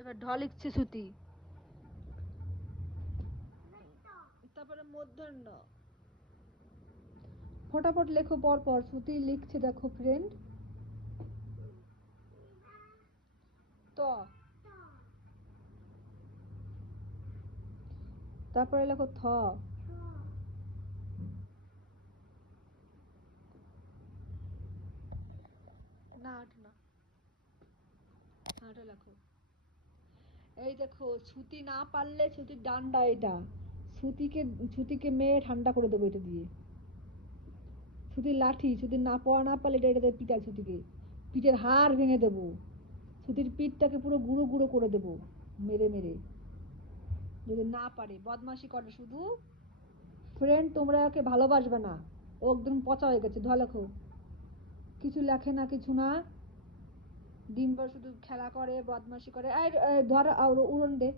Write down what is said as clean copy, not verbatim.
এবার ঢ লিখছে শ্রুতি, তারপরে মূর্ধন্য। ফটাফট লেখো পর পর। শ্রুতি লিখছে দেখো ফ্রেন্ড। ত, তারপরে লেখো থ। না এটা না, এটা লেখো। এই দেখো ছুটি না পারলে ছুটির ডান্ডা এটা। ছুটিকে, ছুটিকে মেয়ে ঠান্ডা করে দেবো এটা দিয়ে। ছুটির লাঠি, ছুটির না পড়া না পারলে এটা এটাতে পিটাই ছুটিকে। পিঠের হাড় ভেঙে দেবো। ছুটির পিঠটাকে পুরো গুঁড়ো গুঁড়ো করে দেবো মেরে মেরে, যদি না পারে। বদমাশি করে শুধু। ফ্রেন্ড তোমরা ওকে ভালোবাসবে না, ও একদম পচা হয়ে গেছে। ধ লেখো। কিছু লেখে না, কিছু না। ডিম্বা শুধু খেলা করে, বদমাশি করে। আর ধর আর উড়ন দে।